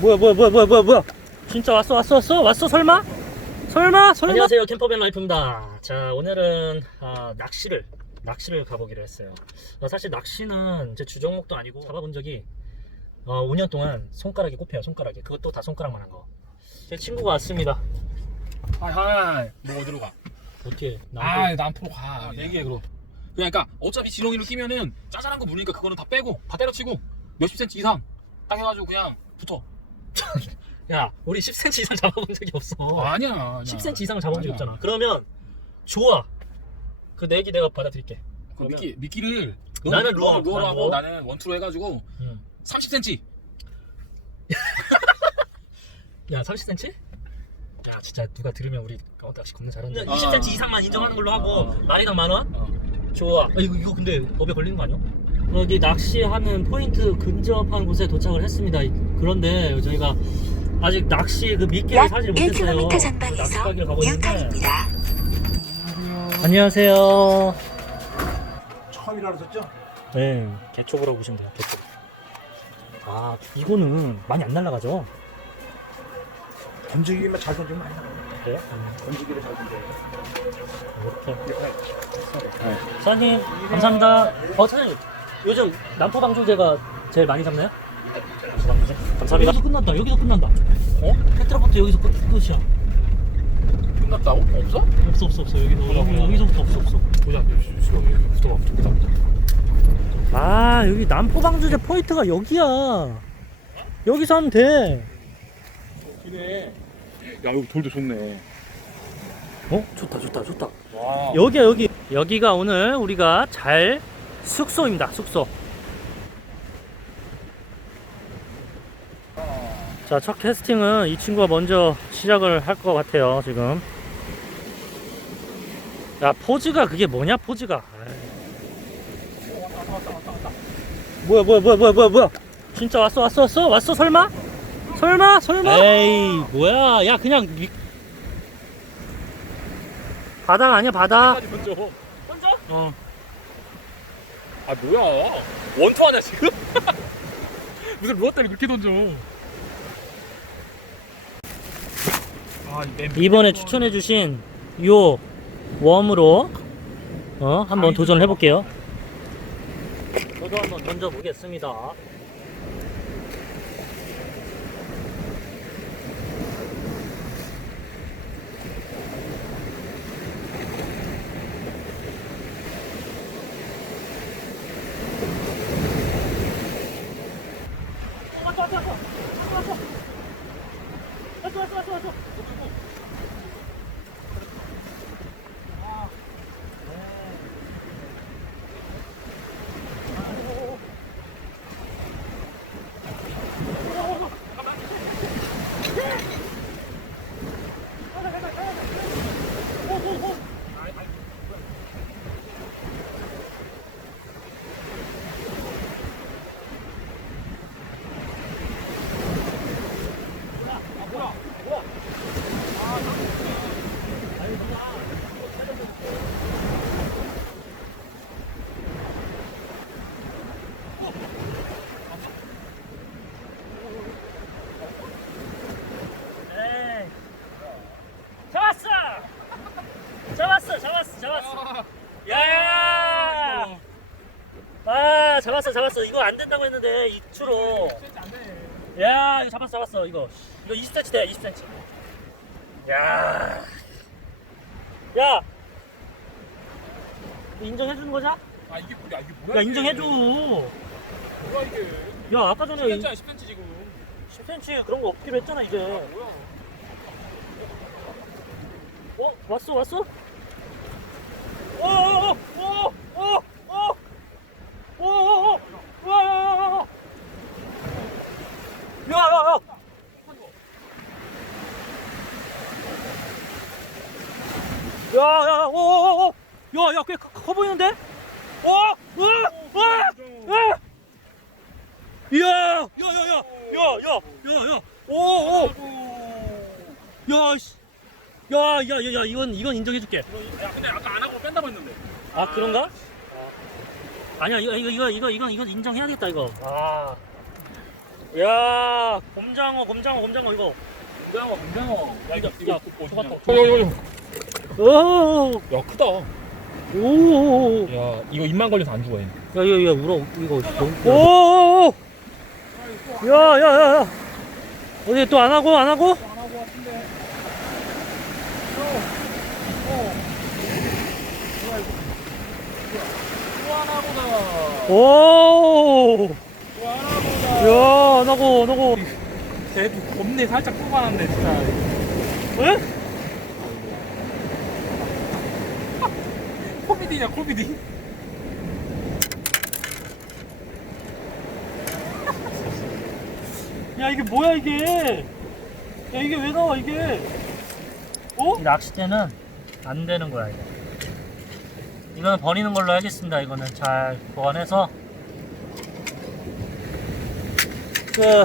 뭐야 뭐야 뭐야 뭐야 뭐야? 뭐야 진짜 왔어 왔어 왔어? 왔어 설마? 설마? 설마? 안녕하세요 캠퍼밴 라이프입니다. 자 오늘은 아, 낚시를 낚시를 가보기로 했어요. 어, 사실 낚시는 제 주종목도 아니고 잡아본 적이 어, 5년 동안 손가락이 꼽혀요 손가락이. 그것도 다 손가락만 한거제 친구가 왔습니다. 하이 하이. 뭐 어디로 가? 어떻게 아 남편 남포로 가. 그냥. 얘기해 그럼. 그러니까 어차피 지렁이로 끼면은 짜잘한 거 물으니까 그거는 다 빼고 다 때려치고 몇십 센치 이상 딱 해가지고 그냥 붙어. 야, 우리 10cm 이상 잡아본 적이 없어. 아니야. 아니야. 10cm 이상 잡아본 적이 없잖아. 그러면 좋아. 그 네 내기 내가 받아들일게. 그 미끼 미끼를 너, 나는 루어, 루어, 루어로 하고 나는 원투로 해가지고 응. 30cm. 야, 30cm? 야, 진짜 누가 들으면 우리 가운데 낚시 겁나 잘한다. 20cm 이상만 인정하는 걸로 하고 어. 아. 만이당 많아? 어. 좋아. 아, 이거 이거 근데 법에 걸리는 거 아니야? 여기 낚시하는 포인트 근접한 곳에 도착을 했습니다. 그런데 저희가 아직 낚시 그 미끼를 사지 못했어요. 1km 전방에서 유턴입니다. 안녕하세요. 처음이라 그러셨죠? 네, 개초보라고 보시면 돼요. 개초. 아, 이거는 많이 안 날아가죠? 던지기만 잘 던지면 많이 날아가요. 그래요? 음, 던지기를 잘 던져요. 이렇게. 네. 네. 네. 사장님, 감사합니다. 어, 사장님. 요즘 난포방조제가 제일 많이 잡나요? 난포방조제? 감사합니다. 여기서 끝난다. 여기서 끝난다. 어? 테트라포트 여기서 끝, 끝이야. 끝났다고? 어, 없어? 없어 없어 없어. 여기서 여기, 여기서부터 없어 없어. 보자. 지금 여기 붙어봐 붙어봐. 아 여기 난포방조제 포인트가 여기야. 여기서 하면 돼. 그래. 야 여기 돌도 좋네. 어? 좋다 좋다 좋다. 와. 여기야 여기. 여기가 오늘 우리가 잘 숙소입니다. 숙소. 자, 첫 캐스팅은 이 친구가 먼저 시작을 할 것 같아요, 지금. 야, 포즈가 그게 뭐냐, 포즈가. 뭐야, 뭐야, 뭐야, 뭐야, 뭐야, 뭐야. 진짜 왔어, 왔어, 왔어, 왔어, 설마? 설마, 설마? 에이, 뭐야. 야, 그냥. 미... 바닥 아니야, 바닥. 먼저. 먼저? 어. 아 뭐야 원투하냐 지금? 무슨 루아따를 그렇게 던져 아, 이번에 추천해주신 요 웜으로 어 한번 아, 도전을 해볼게요. 저도 한번 던져보겠습니다. 잡았어. 야! 아, 잡았어, 잡았어. 이거 안 된다고 했는데, 입추로. 야, 이거 잡았어, 잡았어. 이거. 이거 20cm 돼, 20cm. 야. 야! 인정해주는 거자? 아 이게 뭐야 이게 뭐야? 야, 인정해줘. 뭐야 이게? 야, 아까 전에 10cm 지금. 10cm 그런 거 없기로 했잖아, 이제. 아, 뭐야? 어? 왔어, 왔어? 야야 오오오 야야 꽤 커 보이는데? 오! 으아! 으아! 으아! 이야! 야야야! 야야야야! 오오! 야 씨! 야, 야, 야, 야, 이건, 이건 인정해줄게. 야 근데 아까 안 하고 뺀다고 했는데. 아, 그런가? 아니야, 이거, 이거, 이거, 이거, 이건, 이건 인정해야겠다, 이거. 아, 야 곰장어 곰장어 곰장어 이거. 곰장어 곰장어. 야 이거 이거 야, 잡았다. 야야야 오오오 야 크다. 오오오 야 이거 입만 걸려서 안 죽어 얘 야야야 울어. 이거 너무 오오오. 야야야야. 어디 또 안 하고 안 하고 안 하고 같은데 또 하나 보다 오 야, 안 하고. 대도 겁내 살짝 뽑아놨네 진짜 왜? 코미디냐 코미디 야, 이게 뭐야, 이게? 야, 이게 왜 나와, 이게? 어? 이 낚싯대는 안 되는 거야, 이거. 이거는 버리는 걸로 하겠습니다, 이거는. 잘 보관해서. 그,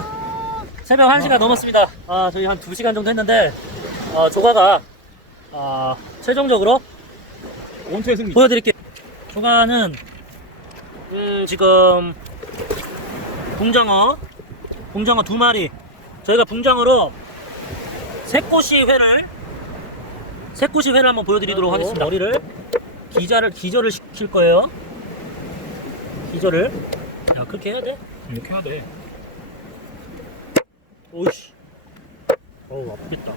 새벽 1시가 넘었습니다. 아, 저희 한 2시간 정도 했는데, 어, 조가가, 아, 최종적으로 원투의 승리 보여드릴게요. 조가는 음, 지금 붕장어, 붕장어 두 마리. 저희가 붕장어로 새꼬시 회를 새꼬시 회를 한번 보여드리도록 하겠습니다. 머리를 기자를 기절을 시킬 거예요. 기절을. 야 그렇게 해야 돼? 이렇게 해야 돼 오이씨. 어우 아프겠다.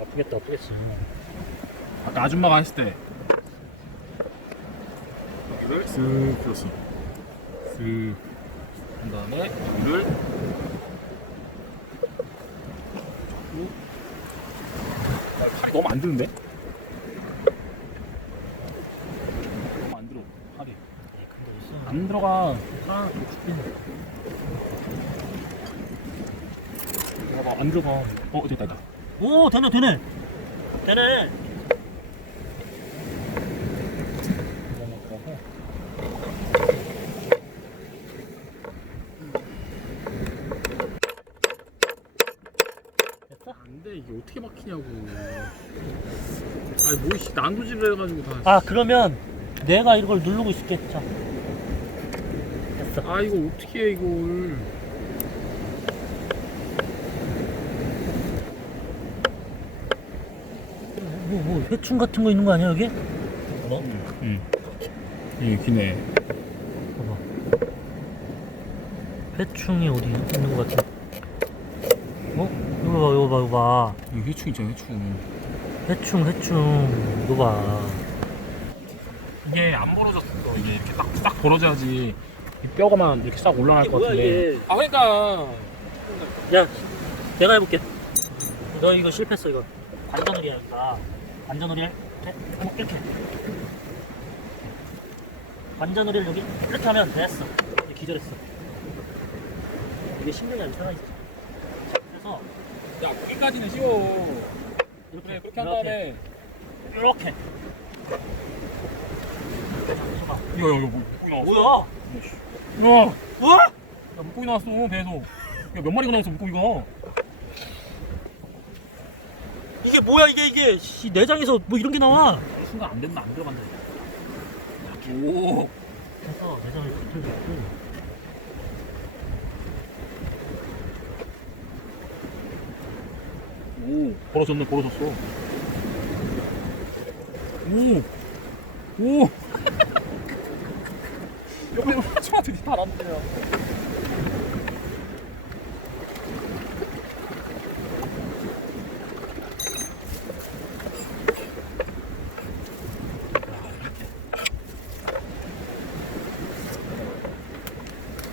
아프겠다, 아프겠어. 아까 아줌마가 했을 때 여기를 쓱 풀었어 쓱한 다음에 여기를 쭉. 아, 팔이 너무 안 드는데? 너무 안 들어 팔이 근데 있어. 안 들어가 아, 죽겠네. 봐봐 안 들어가 어 됐다 됐다 오 되네 되네 되네 됐어? 안돼 이게 어떻게 막히냐고. 아니 뭐 씨 난도질을 해가지고 다 아 그러면 내가 이걸 누르고 있을게 자 됐어. 아 이거 어떻게 해 이걸. 뭐, 뭐 회충 같은 거 있는 거 아니야 여기? 뭐? 응. 이게 기네 봐봐. 회충이 어디 있는 거 같아? 어? 이거 봐 이거 봐 이거 봐 이거 회충 있잖아 회충 회충 회충 이거 봐 이게 안 벌어졌어 이게 이렇게 딱, 딱 벌어져야지 이 뼈가만 이렇게 싹 올라갈 것 같은데 아 그러니까 야, 내가 해볼게. 너 이거 실패했어 이거. 관자놀이 하니까 관자놀이 할 때, 어, 이렇게. 관자놀이를 여기 이렇게 하면 됐어. 기절했어. 이게 신경이 안 살아 있어. 그래서 야 거기까지는 쉬워 그래 그렇게 한 다음에 이렇게. 이거 이거 뭐 물고기 나왔어 뭐야? 우와 뭐? 야 물고기 나왔어 배에서 야몇 마리가 나왔어 물고기가 이게 뭐야 이게 이게 씨, 내장에서 뭐 이런 게 나와? 순간 안 된다 안 들어간다 오 그래서 내장을 붙여줬고. 오, 벌어졌네, 벌어졌어. 오, 오. 여기 하츠마들이 다 났네요.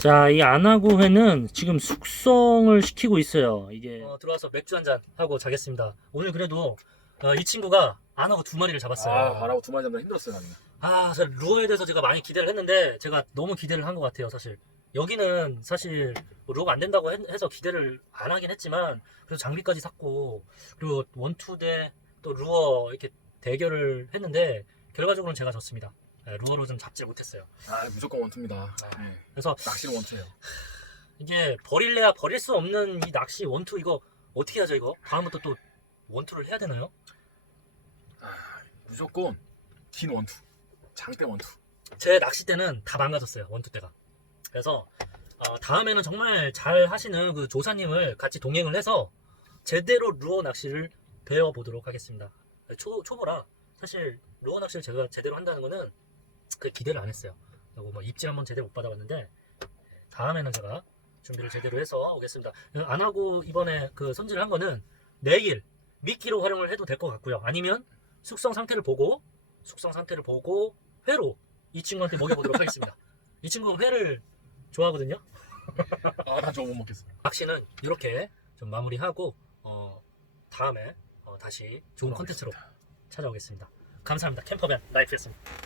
자, 이 안하고회는 지금 숙성을 시키고 있어요. 이게 어, 들어와서 맥주 한 잔 하고 자겠습니다. 오늘 그래도 어, 이 친구가 안하고 두 마리를 잡았어요. 아, 말하고 두 마리 잡느라 힘들었어요, 나는. 아, 저 루어에 대해서 제가 많이 기대를 했는데 제가 너무 기대를 한 것 같아요, 사실. 여기는 사실 뭐 루어가 안 된다고 해- 해서 기대를 안 하긴 했지만 그래도 장비까지 샀고 그리고 원투 대또 루어 이렇게 대결을 했는데 결과적으로는 제가 졌습니다. 네, 루어로 좀 잡지를 못했어요. 아, 무조건 원투입니다. 네. 그래서 낚시는 원투예요. 이게 버릴래야 버릴 수 없는 이 낚시 원투 이거 어떻게 하죠 이거? 다음부터 또 원투를 해야 되나요? 아, 무조건 긴 원투. 장대 원투. 제 낚싯대는 다 망가졌어요 원투 때가. 그래서 어, 다음에는 정말 잘 하시는 그 조사님을 같이 동행을 해서 제대로 루어 낚시를 배워보도록 하겠습니다. 초, 초보라 사실 루어 낚시를 제가 제대로 한다는 거는 그 기대를 안 했어요. 그리고 뭐 입질 한번 제대로 못 받아봤는데 다음에는 제가 준비를 제대로 해서 오겠습니다. 안 하고 이번에 그 손질을 한 거는 내일 미끼로 활용을 해도 될 것 같고요. 아니면 숙성 상태를 보고 숙성 상태를 보고 회로 이 친구한테 먹여보도록 하겠습니다. 이 친구는 회를 좋아하거든요. 아나 저거 못 먹겠어 낚시는 이렇게 좀 마무리하고 어, 다음에 어, 다시 좋은 컨텐츠로 찾아오겠습니다. 감사합니다. 캠퍼밴 라이프였습니다.